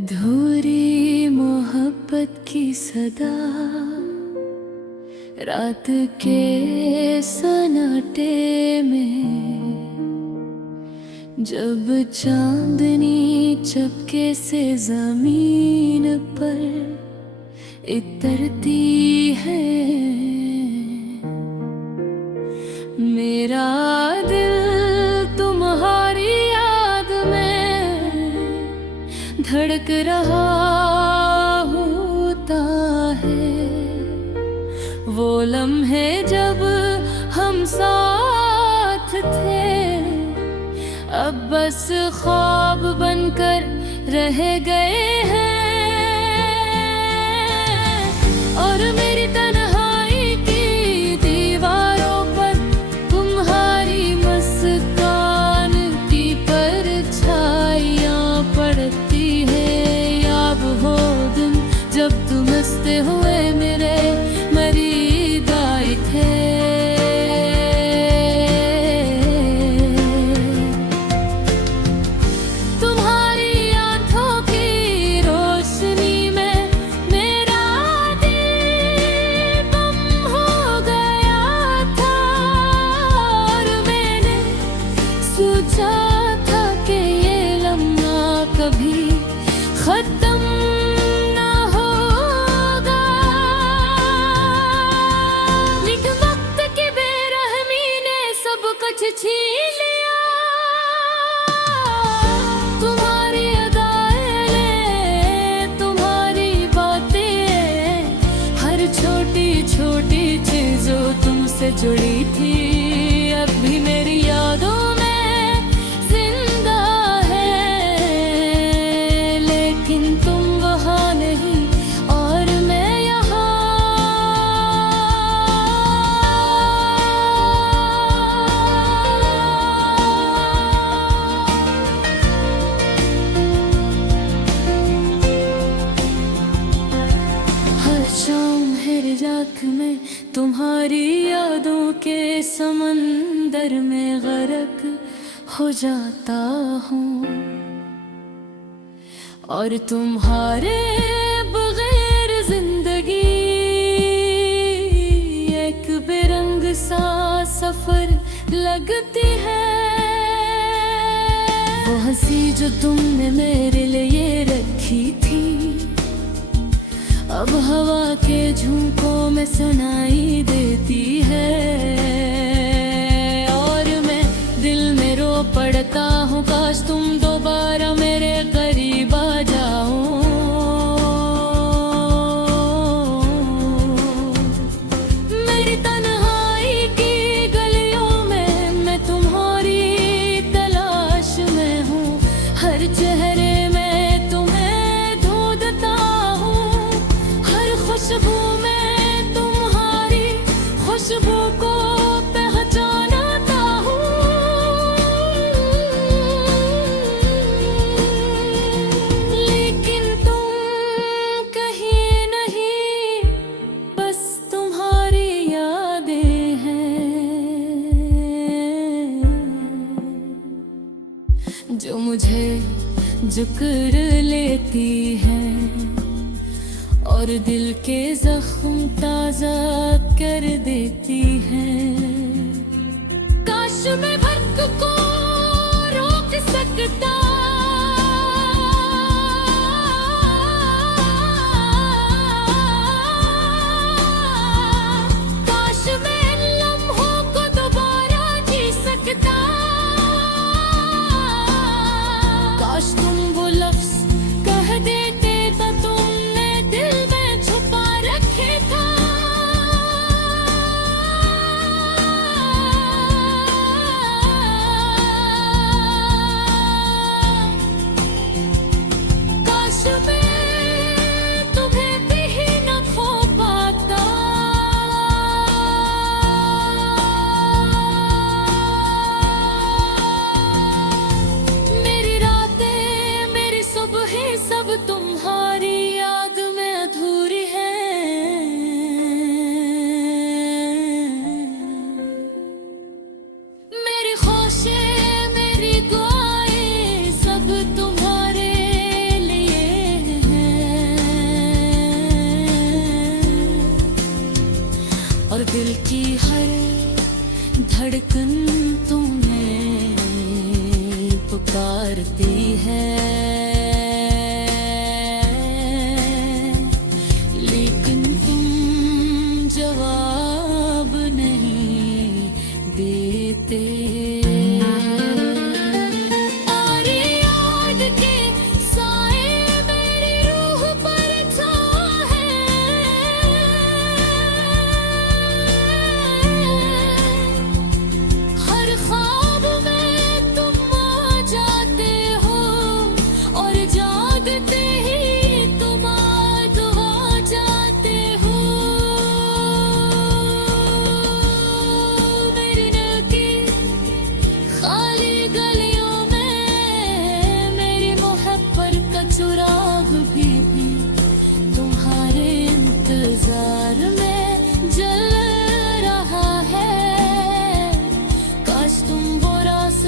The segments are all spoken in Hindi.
अधूरी मोहब्बत की सदा रात के सन्नाटे में, जब चांदनी चपके से जमीन पर इतरती है, मेरा दिल तुम्हारी याद में धड़क रहा होता है। वो लम्हे जब हम साथ थे, अब बस ख्वाब बनकर रह गए हैं। और मेरी तन्हाई की दीवारों पर तुम्हारी मुस्कान की परछाइयां पड़ती है। याद हो दिन जब तुम हंसते हुए मेरे मरीद आए थे। सोचा था कि ये लम्हा कभी खत्म ना होगा, लेकिन वक्त की बेरहमी ने सब कुछ छीन लिया। तुम्हारी अदाएं, तुम्हारी बातें, हर छोटी छोटी चीज जो तुमसे जुड़ी थी, अब भी मेरी यादों जाख में तुम्हारी यादों के समंदर में गरक हो जाता हूँ, और तुम्हारे बगैर जिंदगी एक बेरंग सा सफर लगती है। वो हंसी जो तुमने मेरे लिए रखी थी, अब हवा के झोंकों में सुनाई देती है। और मैं दिल में रो पड़ता हूँ, काश तुम दोबारा मेरे करीब आ जाओ। मेरी तन्हाई की गलियों में मैं तुम्हारी तलाश में हूँ, हर चेहरे खुशबू में तुम्हारी खुशबू को पहचानता हूँ। लेकिन तुम कहीं नहीं, बस तुम्हारी यादें हैं जो मुझे जुकर लेती हैं और दिल के जख्म ताजा कर देती है। काश मैं भटक को रोक सकता, काश मैं इन लम्हों को दोबारा जी सकता। काश तुम वो लफ्ज़ कह देते तो तुमने दिल में छुपा रखे था। और दिल की हर धड़कन तुम्हें पुकारती है, लेकिन तुम जवाब नहीं देते।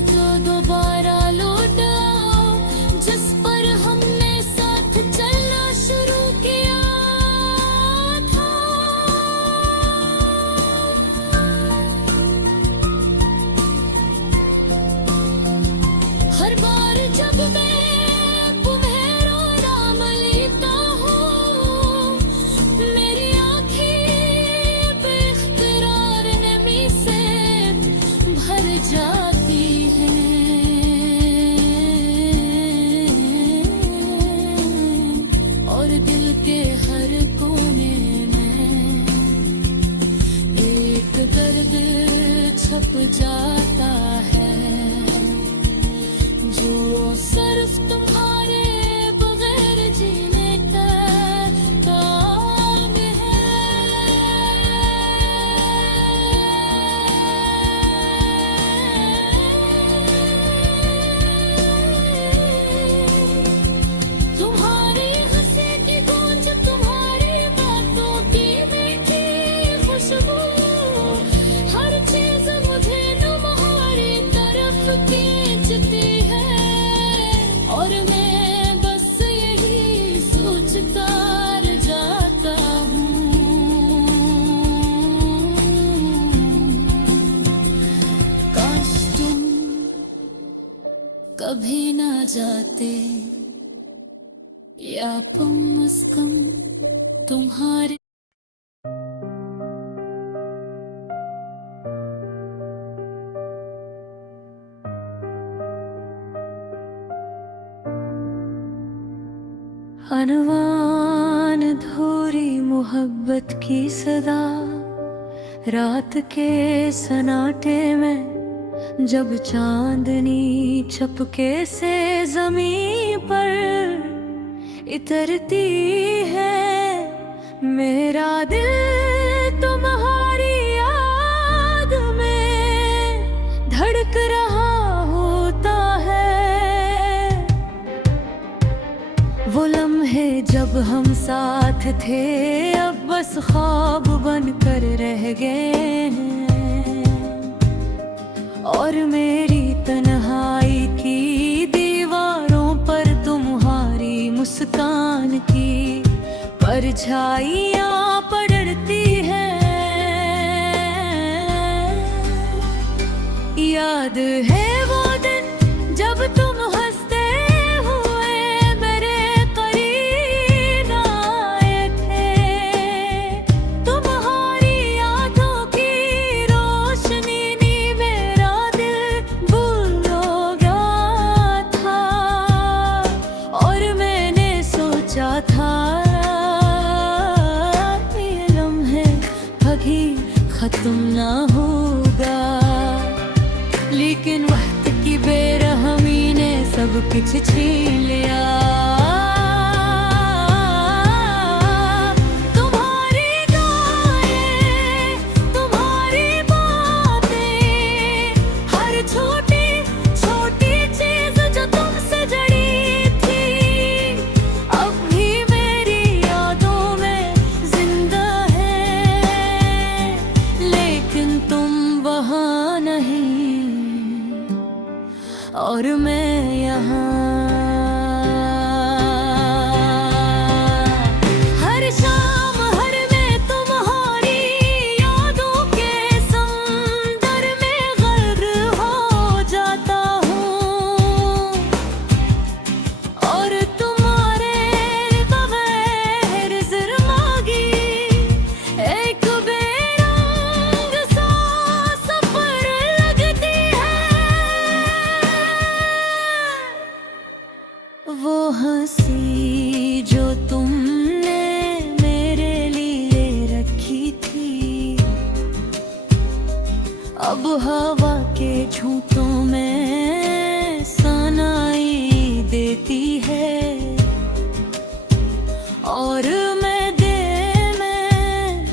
तो दोबारा लौट आओ जिस पर हमने साथ चलना शुरू किया था। हर बार जब मैं तुम्हें रोना लेता हूँ, मेरी आँखें बेख्तियार नमी से भर जाती और दिल के हर कोने में एक दर्द छप जाता है, जो सिर्फ तुम्हारे बगैर जीने का काम है। तुम्हारी खींचती है और मैं बस यही सोचता रह जाता हूँ, काश तुम कभी ना जाते या कम से कम तुम्हारे अनवान धूरी मोहब्बत की सदा, रात के सन्नाटे में जब चांदनी चपके से ज़मीं पर इतरती है, मेरा दिल तुम्हारी याद में धड़क रहा होता है। वो लम्हे जब हम साथ थे अब बस ख्वाब बनकर रह गए हैं, और मेरी तन्हाई की दीवारों पर तुम्हारी मुस्कान की परछाइयाँ पड़ती हैं। याद है वो दिन जब तुम हंसते खत्म ना होगा, लेकिन वक्त की बेरहमी ने सब कुछ छीन लिया। तुम्हारी गाएं, तुम्हारी बातें, हर छोटी छोटी चीज जो तुमसे जड़ी थी अब भी मेरी यादों में जिंदा है, लेकिन तुम वहाँ नहीं और मैं यहाँ। हर शाम हर मैं तुम्हारी यादों हवा के झूठों में सनाई देती है, और मैं दिल में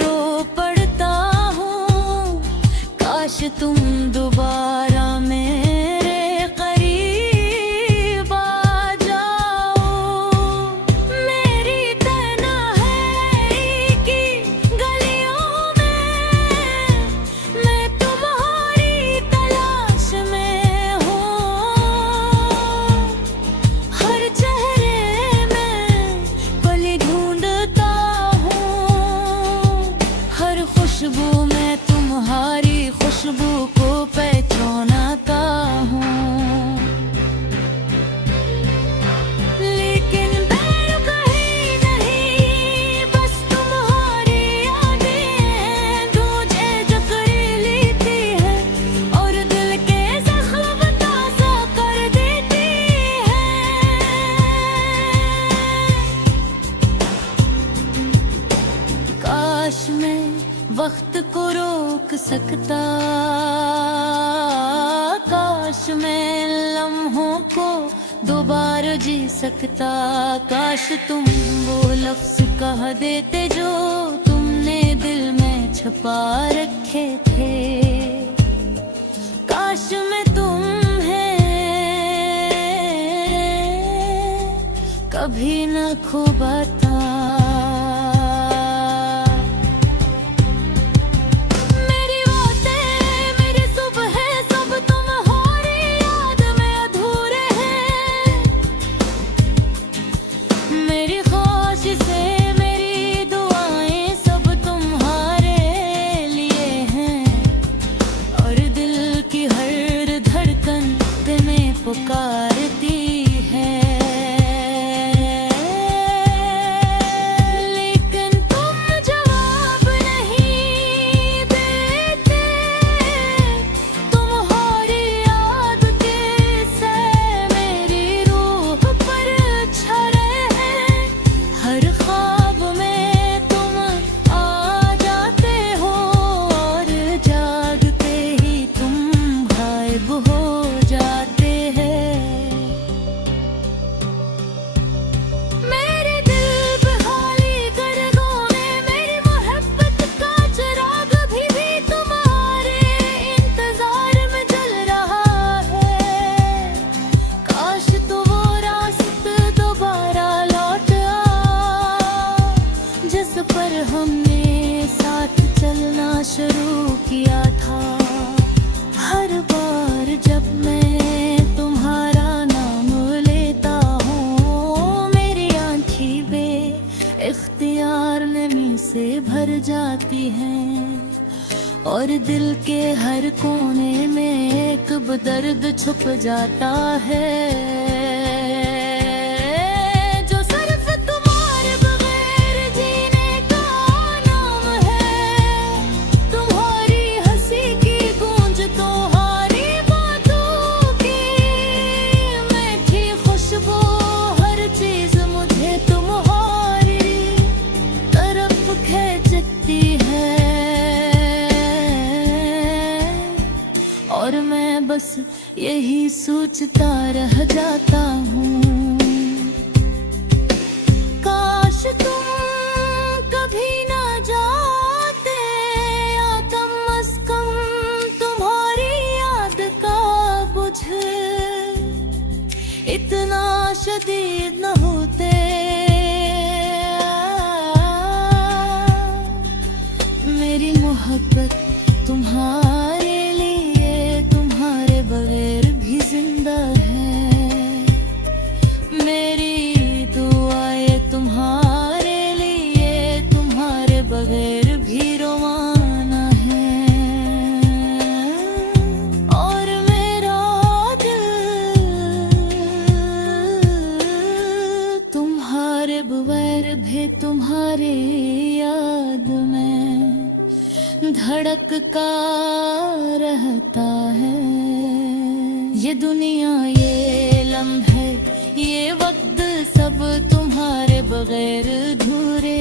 रो पड़ता हूँ। काश तुम दोबारा मेरे करीब आ जाओ। मेरी तन्हाई की गलियों में मैं तुम्हारी तलाश में हूँ। हर चेहरे में पली ढूंढता हूँ, हर खुशबू में तुम्हारी खुशबू को पहचानता हूँ। लेकिन बैर कहीं नहीं, बस तुम्हारी यादें तुझे जकड़ी लेती है, और दिल के जख्म ताज़ा कर देती है। काश मैं वक्त को रोक सकता, काश मैं लम्हों को दोबारा जी सकता। काश तुम वो लफ्ज कह देते जो तुमने दिल में छुपा रखे थे। काश मैं तुम्हें कभी न खो पाता। पुकारती है, लेकिन तुम जवाब नहीं देते। तुम्हारी याद के से मेरी रूह पर छा रहे हैं। हर ख्वाब में तुम आ जाते हो, और जागते ही तुम गायब हो जाते। पर हमने साथ चलना शुरू किया था। हर बार जब मैं तुम्हारा नाम लेता हूँ, मेरी आँखें बे-इख्तियार नमी से भर जाती हैं, और दिल के हर कोने में एक दर्द छुप जाता है। और मैं बस यही सोचता रह जाता हूँ। काश तुम कभी ना जाते, या कम अज़ कम तुम्हारी याद का बुझ इतना शदीद न होते। मेरी मोहब्बत तुम्हारे लिए तुम्हारे बगैर भी जिंदा है। मेरी दुआएं तुम्हारे लिए तुम्हारे बगैर भी रवाना है। और मेरा दिल तुम्हारे बगैर भी तुम्हारी याद में धड़कता रहता है। ये दुनिया, ये लम्हे, ये वक्त सब तुम्हारे बगैर अधूरे